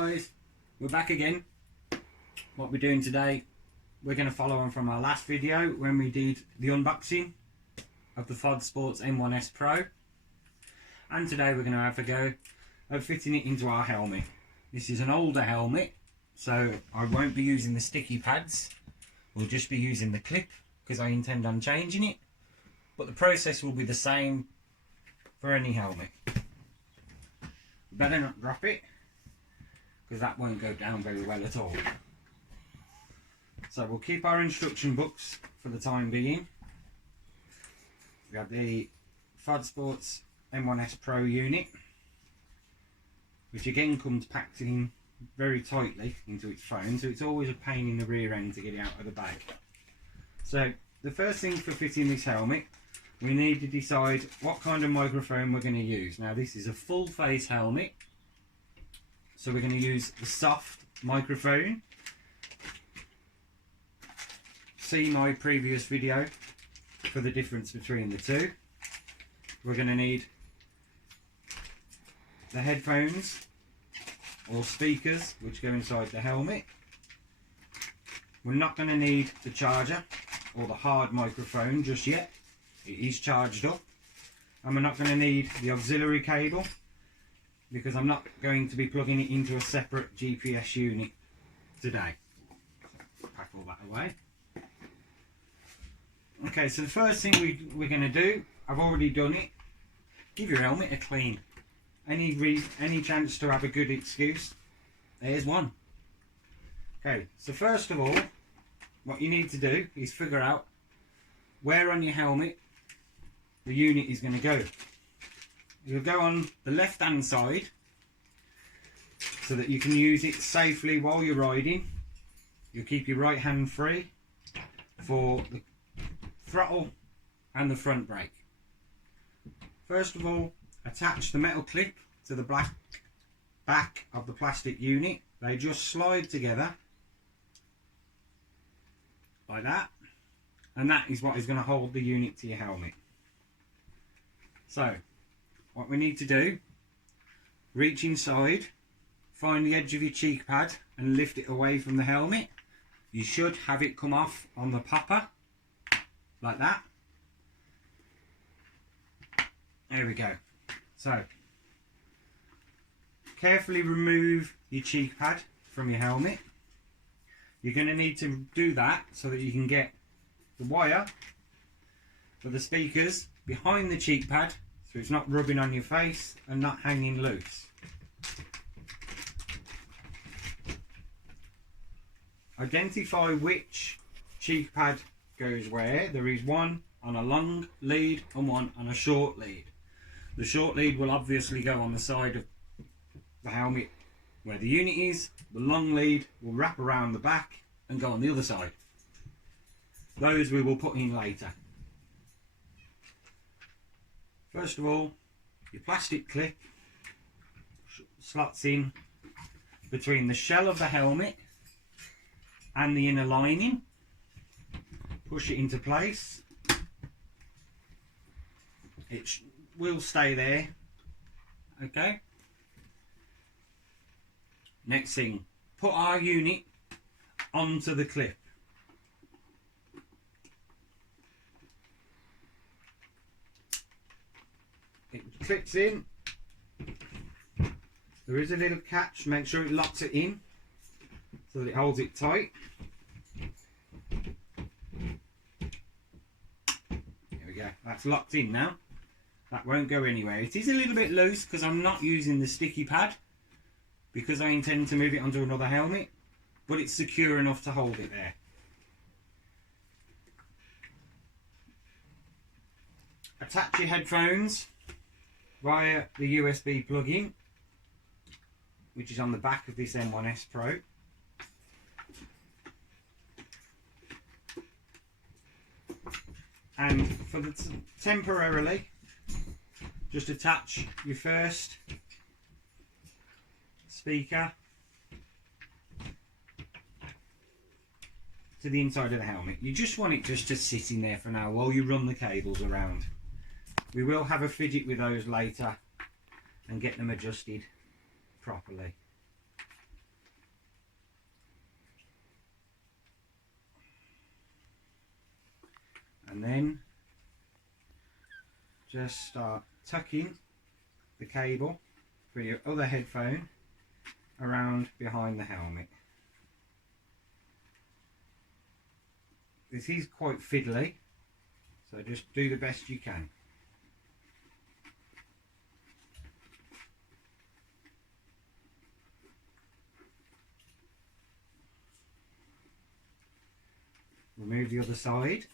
guys, we're back again. What we're doing today, we're going to follow on from our last video when we did the unboxing of the Fodsports M1-S Pro, and today we're going to have a go at fitting it into our helmet. This is an older helmet, so I won't be using the sticky pads, we'll just be using the clip because I intend on changing it, but the process will be the same for any helmet. Better not drop it, because that won't go down very well at all. So we'll keep our instruction books for the time being. We have the Fodsports M1-S Pro unit, which again comes packed in very tightly into its phone, so it's always a pain in the rear end to get it out of the bag. So the first thing for fitting this helmet, we need to decide what kind of microphone we're going to use. Now this is a full face helmet, so we're going to use the soft microphone. See my previous video for the difference between the two. We're going to need the headphones or speakers which go inside the helmet. We're not going to need the charger or the hard microphone just yet. It is charged up, and we're not going to need the auxiliary cable because I'm not going to be plugging it into a separate GPS unit today. So pack all that away. Okay, so the first thing we're going to do, I've already done it, give your helmet a clean. Any chance to have a good excuse, there's one. Okay, so first of all, what you need to do is figure out where on your helmet the unit is going to go. You'll go on the left hand side so that you can use it safely while you're riding. You'll keep your right hand free for the throttle and the front brake. First of all, attach the metal clip to the back of the plastic unit. They just slide together like that, and that is what is going to hold the unit to your helmet. So what we need to do, reach inside, find the edge of your cheek pad and lift it away from the helmet. You should have it come off on the popper like that. There we go. So carefully remove your cheek pad from your helmet. You're going to need to do that so that you can get the wire for the speakers behind the cheek pad, so it's not rubbing on your face and not hanging loose. Identify which cheek pad goes where. There is one on a long lead and one on a short lead. The short lead will obviously go on the side of the helmet where the unit is. The long lead will wrap around the back and go on the other side. Those we will put in later. First of all, your plastic clip slots in between the shell of the helmet and the inner lining. Push it into place. It will stay there. Okay. Next thing, put our unit onto the clip. It clips in. There is a little catch, make sure it locks it in so that it holds it tight. There we go, that's locked in now. That won't go anywhere. It is a little bit loose because I'm not using the sticky pad because I intend to move it onto another helmet, but it's secure enough to hold it there. Attach your headphones via the USB plug-in, which is on the back of this M1-S Pro. And for the temporarily, just attach your first speaker to the inside of the helmet. You just want it just to sit in there for now while you run the cables around. We will have a fidget with those later and get them adjusted properly. and then just start tucking the cable for your other headphone around behind the helmet. This is quite fiddly, so just do the best you can. Remove the other side.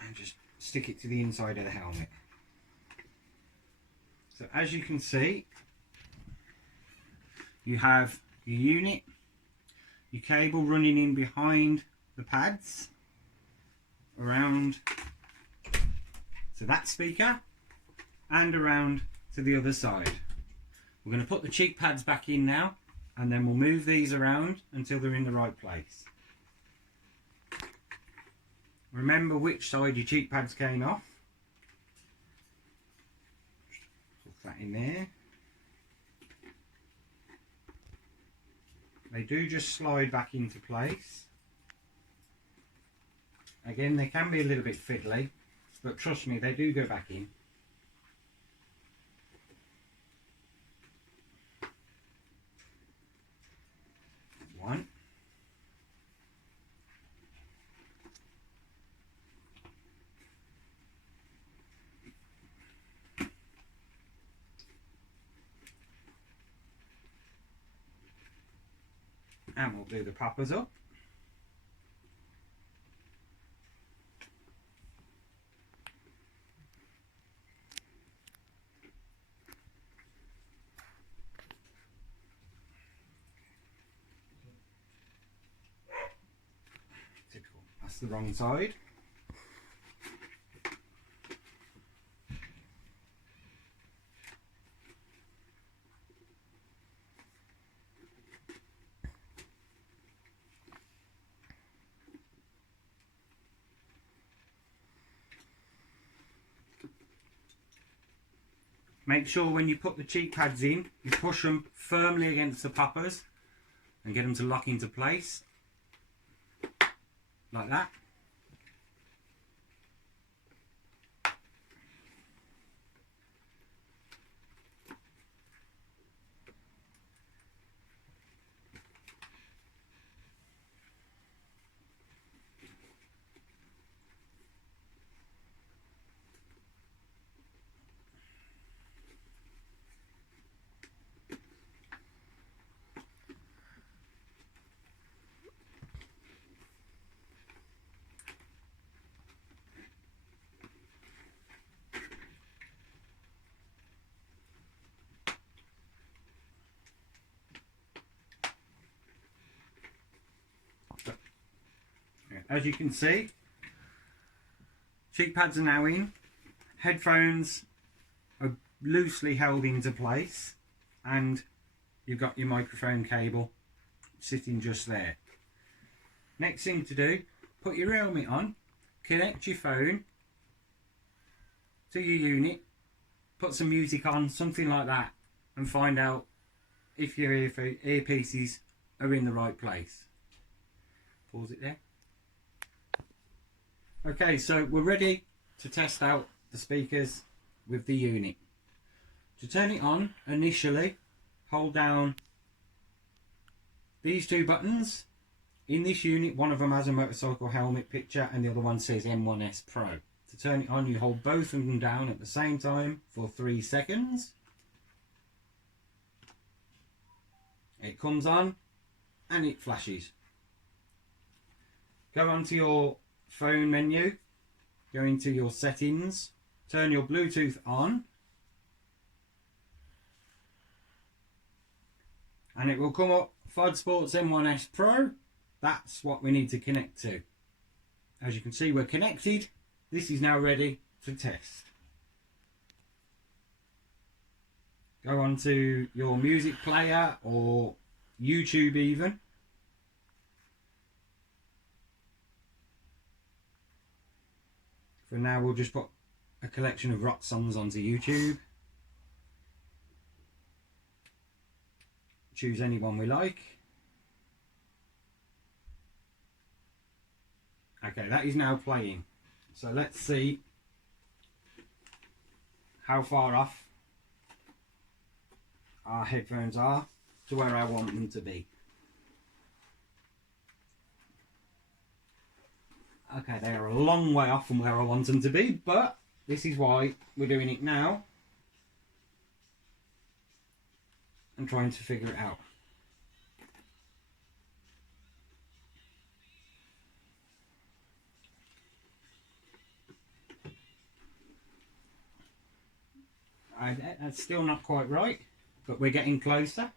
And just stick it to the inside of the helmet. So as you can see, you have your unit, your cable running in behind the pads around to that speaker and around to the other side. We're going to put the cheek pads back in now, and then we'll move these around until they're in the right place. Remember which side your cheek pads came off. Put that in there. They do just slide back into place. Again, they can be a little bit fiddly, but trust me, they do go back in. One. And we'll do the poppers up. Typical. That's the wrong side. Make sure when you put the cheek pads in, you push them firmly against the poppers and get them to lock into place, like that. As you can see, cheek pads are now in, headphones are loosely held into place, and you've got your microphone cable sitting just there. Next thing to do, put your helmet on, connect your phone to your unit, put some music on, something like that, and find out if your earpieces are in the right place. Pause it there. Okay, so we're ready to test out the speakers with the unit. To turn it on, initially, hold down these two buttons. In this unit, one of them has a motorcycle helmet picture and the other one says M1-S Pro. To turn it on, you hold both of them down at the same time for 3 seconds. It comes on and it flashes. Go onto your phone menu, go into your settings, turn your Bluetooth on, and it will come up Fodsports M1-S Pro. That's what we need to connect to. As you can see, we're connected. This is now ready to test. Go on to your music player or YouTube even. For now, we'll just put a collection of rock songs onto YouTube. Choose any one we like. Okay, that is now playing. So let's see how far off our headphones are to where I want them to be. Okay, they are a long way off from where I want them to be, but this is why we're doing it now and trying to figure it out. That's still not quite right, but we're getting closer.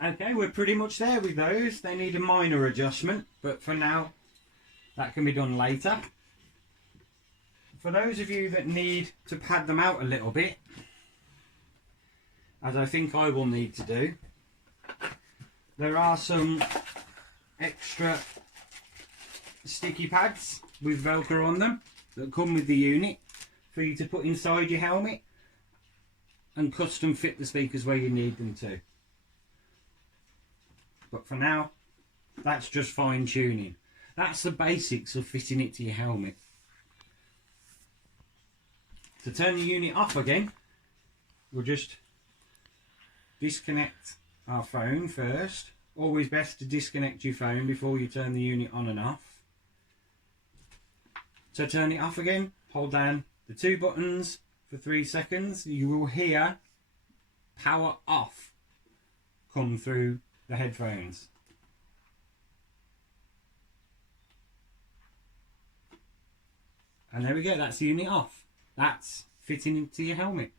Okay, we're pretty much there with those. They need a minor adjustment, but for now, that can be done later. For those of you that need to pad them out a little bit, as I think I will need to do, there are some extra sticky pads with Velcro on them that come with the unit for you to put inside your helmet and custom fit the speakers where you need them to. But for now, that's just fine tuning. That's the basics of fitting it to your helmet. To turn the unit off again, we'll just disconnect our phone first. Always best to disconnect your phone before you turn the unit on and off. To turn it off again, hold down the two buttons for 3 seconds. You will hear power off come through the headphones. And there we go, that's the unit off. That's fitting into your helmet.